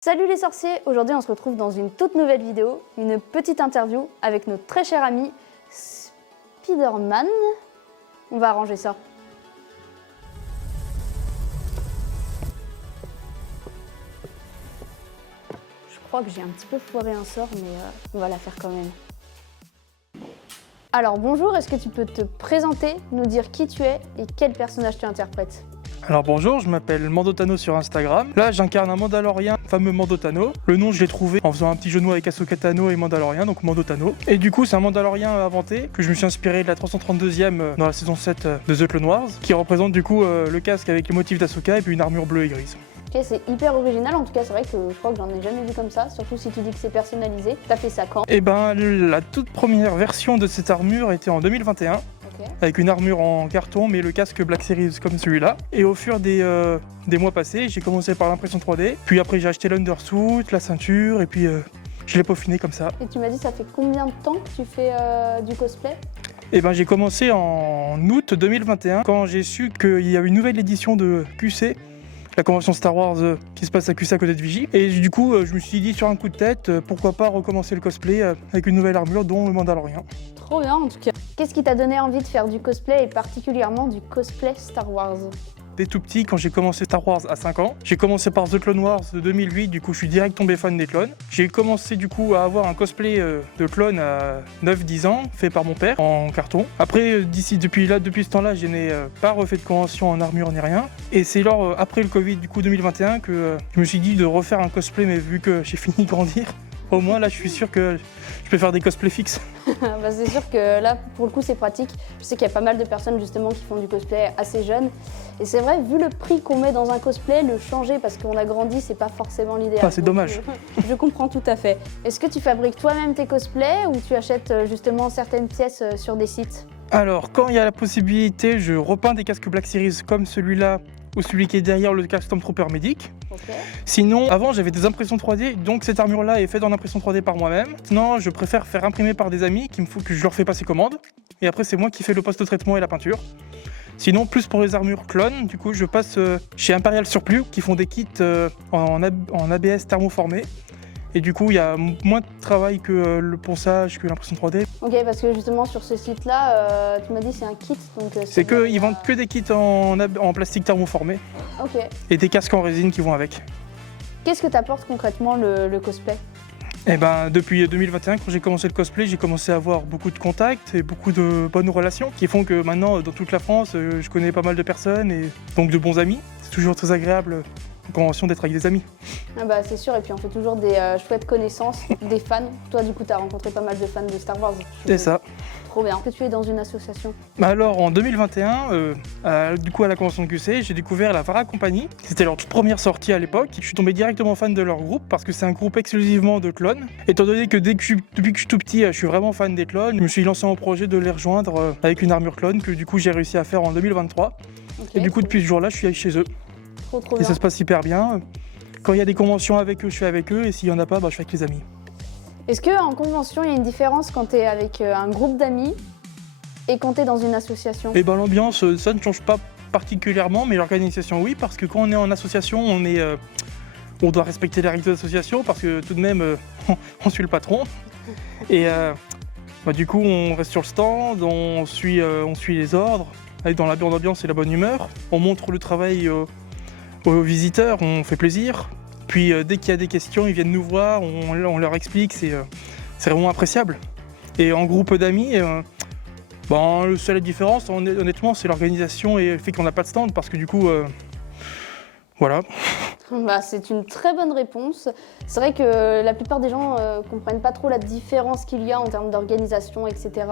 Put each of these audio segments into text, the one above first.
Salut les sorciers, aujourd'hui on se retrouve dans une toute nouvelle vidéo, une petite interview avec notre très cher ami Spider-Man. On va arranger ça. Je crois que j'ai un petit peu foiré un sort, mais on va la faire quand même. Alors bonjour, est-ce que tu peux te présenter, nous dire qui tu es et quel personnage tu interprètes? Alors bonjour, je m'appelle Mandotano sur Instagram. Là j'incarne un Mandalorien, le fameux Mandotano. Le nom je l'ai trouvé en faisant un petit jeu de mots avec Ahsoka Tano et Mandalorien, donc Mandotano. Et du coup c'est un Mandalorien inventé, que je me suis inspiré de la 332e dans la saison 7 de The Clone Wars, qui représente du coup le casque avec les motifs d'Ahsoka et puis une armure bleue et grise. Ok, c'est hyper original, en tout cas c'est vrai que je crois que j'en ai jamais vu comme ça, surtout si tu dis que c'est personnalisé. T'as fait ça quand? Et ben la toute première version de cette armure était en 2021. Avec une armure en carton, mais le casque Black Series comme celui-là. Et au fur des mois passés, j'ai commencé par l'impression 3D, puis après j'ai acheté l'undersuit, la ceinture, et puis je l'ai peaufiné comme ça. Et tu m'as dit, ça fait combien de temps que tu fais du cosplay? Et ben j'ai commencé en août 2021, quand j'ai su qu'il y avait une nouvelle édition de QC, la convention Star Wars qui se passe à QC à côté de Vigie. Et du coup, je me suis dit sur un coup de tête, pourquoi pas recommencer le cosplay avec une nouvelle armure, dont le Mandalorien. Trop bien en tout cas. Qu'est-ce qui t'a donné envie de faire du cosplay et particulièrement du cosplay Star Wars? Dès tout petit, quand j'ai commencé Star Wars à 5 ans, j'ai commencé par The Clone Wars de 2008, du coup je suis direct tombé fan des clones. J'ai commencé du coup à avoir un cosplay de clone à 9-10 ans, fait par mon père, en carton. Après, depuis ce temps-là, je n'ai pas refait de convention en armure ni rien. Et c'est après le Covid du coup 2021 que je me suis dit de refaire un cosplay, mais vu que j'ai fini de grandir, au moins là je suis sûr que je peux faire des cosplays fixes. Bah, c'est sûr que là pour le coup c'est pratique. Je sais qu'il y a pas mal de personnes justement qui font du cosplay assez jeunes. Et c'est vrai, vu le prix qu'on met dans un cosplay, le changer parce qu'on a grandi, c'est pas forcément l'idéal. Ah, c'est dommage. Je comprends tout à fait. Est-ce que tu fabriques toi-même tes cosplays ou tu achètes justement certaines pièces sur des sites? Alors quand il y a la possibilité, je repeins des casques Black Series comme celui-là ou celui qui est derrière le casque Stormtrooper Medic. Okay. Sinon, avant j'avais des impressions 3D, donc cette armure-là est faite en impression 3D par moi-même. Maintenant, je préfère faire imprimer par des amis que je leur fais passer commande. Et après, c'est moi qui fais le post-traitement et la peinture. Sinon, plus pour les armures clones, du coup, je passe chez Imperial Surplus qui font des kits en ABS thermoformé. Et du coup, il y a moins de travail que le ponçage, que l'impression 3D. Ok, parce que justement sur ce site-là, tu m'as dit c'est un kit, donc c'est qu'ils vendent que des kits en plastique thermoformé. Ok. Et des casques en résine qui vont avec. Qu'est-ce que t'apporte concrètement le cosplay? Eh ben, depuis 2021, quand j'ai commencé le cosplay, j'ai commencé à avoir beaucoup de contacts et beaucoup de bonnes relations qui font que maintenant, dans toute la France, je connais pas mal de personnes et donc de bons amis. C'est toujours très agréable en convention d'être avec des amis. Ah bah c'est sûr, et puis on fait toujours des chouettes connaissances, des fans. Toi du coup t'as rencontré pas mal de fans de Star Wars. C'est ça. Trop bien. Que tu es dans une association? Alors en 2021, du coup à la convention de QC, j'ai découvert la Vara Company. C'était leur toute première sortie à l'époque. Je suis tombé directement fan de leur groupe parce que c'est un groupe exclusivement de clones. Étant donné que depuis que je suis tout petit, je suis vraiment fan des clones, je me suis lancé en projet de les rejoindre avec une armure clone que du coup j'ai réussi à faire en 2023. Okay, et du coup depuis ce jour-là, je suis chez eux. Trop et ça se passe hyper bien. Quand il y a des conventions avec eux, je suis avec eux, et s'il n'y en a pas, je suis avec les amis. Est-ce qu'en convention, il y a une différence quand tu es avec un groupe d'amis et quand tu es dans une association? Eh ben, l'ambiance, ça ne change pas particulièrement, mais l'organisation, oui, parce que quand on est en association, on doit respecter les règles de l'association, parce que tout de même, on suit le patron. Et du coup, on reste sur le stand, on suit les ordres, dans la bonne ambiance et la bonne humeur. On montre le travail aux visiteurs, on fait plaisir. Puis dès qu'il y a des questions, ils viennent nous voir, on leur explique, c'est vraiment appréciable. Et en groupe d'amis, la seule différence, honnêtement, c'est l'organisation et le fait qu'on n'a pas de stand, parce que du coup, voilà. Bah, c'est une très bonne réponse. C'est vrai que la plupart des gens comprennent pas trop la différence qu'il y a en termes d'organisation, etc.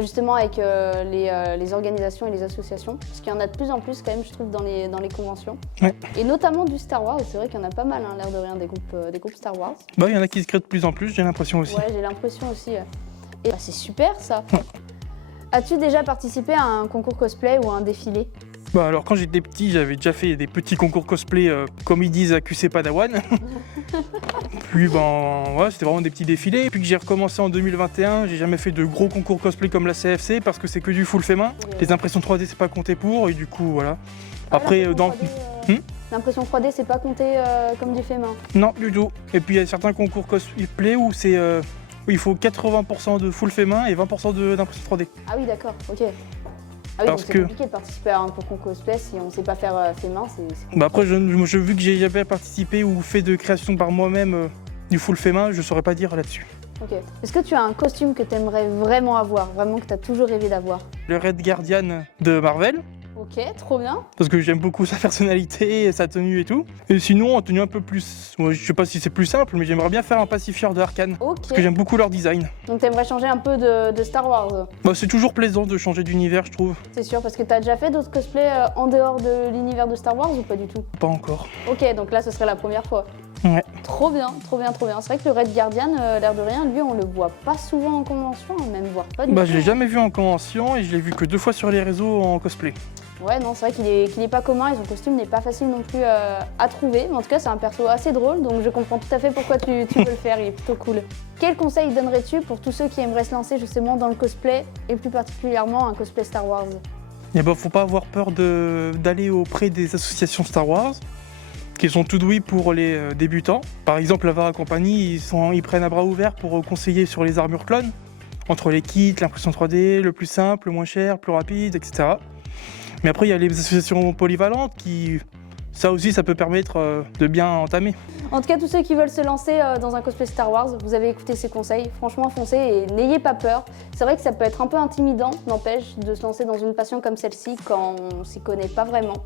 Justement avec les organisations et les associations. Parce qu'il y en a de plus en plus quand même, je trouve, dans les conventions. Ouais. Et notamment du Star Wars. C'est vrai qu'il y en a pas mal, l'air de rien, des groupes Star Wars. Bah, il y en a qui se créent de plus en plus, j'ai l'impression aussi. Ouais, j'ai l'impression aussi. Et bah, c'est super ça. As-tu déjà participé à un concours cosplay ou à un défilé? Bah alors quand j'étais petit, j'avais déjà fait des petits concours cosplay comme ils disent à QC Padawan. Puis c'était vraiment des petits défilés. Puis que j'ai recommencé en 2021, j'ai jamais fait de gros concours cosplay comme la CFC parce que c'est que du full fait main. Les impressions 3D c'est pas compté pour et du coup voilà. Après L'impression 3D, c'est pas compté comme du fait main. Non, du tout. Et puis il y a certains concours cosplay où où il faut 80% de full fait main et 20% d'impression 3D. Ah oui, d'accord, ok. Ah oui, donc c'est compliqué de participer à un concours cosplay si on sait pas faire fait main, c'est compliqué. Bah après, vu que j'ai jamais participé ou fait de création par moi-même du full fait main, je saurais pas dire là-dessus. Ok. Est-ce que tu as un costume que tu aimerais vraiment avoir, vraiment que tu as toujours rêvé d'avoir? Le Red Guardian de Marvel, Ok, trop bien. parce que j'aime beaucoup sa personnalité, sa tenue et tout. Et sinon, en tenue un peu plus, moi, je sais pas si c'est plus simple, mais j'aimerais bien faire un pacifieur de Arkane, Ok. parce que j'aime beaucoup leur design. Donc tu aimerais changer un peu de Star Wars, Bah, c'est toujours plaisant de changer d'univers, je trouve. c'est sûr, parce que tu as déjà fait d'autres cosplays en dehors de l'univers de Star Wars ou pas du tout? Pas encore. Ok, donc là ce serait la première fois. Ouais. Trop bien, trop bien, trop bien. C'est vrai que le Red Guardian, l'air de rien, lui on le voit pas souvent en convention, même voire pas du Bah, tout. je l'ai jamais vu en convention et je l'ai vu que 2 fois sur les réseaux en cosplay. Ouais, non, c'est vrai qu'il est pas commun et son costume n'est pas facile non plus à trouver. Mais en tout cas, c'est un perso assez drôle, donc je comprends tout à fait pourquoi tu veux le faire, il est plutôt cool. Quel conseil donnerais-tu pour tous ceux qui aimeraient se lancer justement dans le cosplay et plus particulièrement un cosplay Star Wars? Et bah, faut pas avoir peur d'aller auprès des associations Star Wars, qui sont toutes douées pour les débutants. Par exemple, la Vara Company, ils prennent à bras ouverts pour conseiller sur les armures clones, entre les kits, l'impression 3D, le plus simple, le moins cher, le plus rapide, etc. Mais après, il y a les associations polyvalentes qui, ça aussi, ça peut permettre de bien entamer. En tout cas, tous ceux qui veulent se lancer dans un cosplay Star Wars, vous avez écouté ces conseils. Franchement, foncez et n'ayez pas peur. C'est vrai que ça peut être un peu intimidant, n'empêche, de se lancer dans une passion comme celle-ci quand on s'y connaît pas vraiment.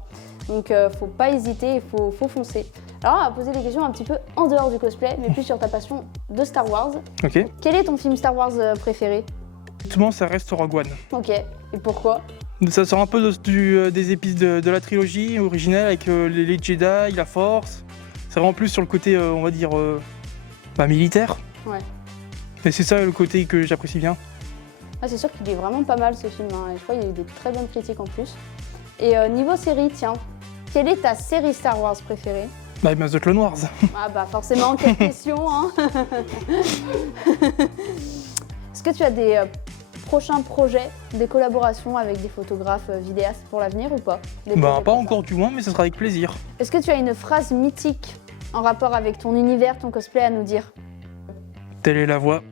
Donc, faut pas hésiter, il faut foncer. Alors, on va poser des questions un petit peu en dehors du cosplay, mais plus sur ta passion de Star Wars. Ok. Quel est ton film Star Wars préféré? Honnêtement, ça reste Rogue One. Ok, et pourquoi? Ça sort un peu des épices de la trilogie originelle avec les Jedi, la Force. C'est vraiment plus sur le côté, on va dire, militaire. Ouais. Et c'est ça le côté que j'apprécie bien. Ah, c'est sûr qu'il est vraiment pas mal ce film, hein. Et je crois qu'il y a eu des très bonnes critiques en plus. Et niveau série, tiens, quelle est ta série Star Wars préférée? Bah, The Clone Wars. Ah bah forcément, quelle question, hein. Est-ce que tu as des prochains projets, des collaborations avec des photographes vidéastes pour l'avenir ou pas? Bah, pas encore du moins, mais ce sera avec plaisir. Est-ce que tu as une phrase mythique en rapport avec ton univers, ton cosplay à nous dire? Telle est la voie.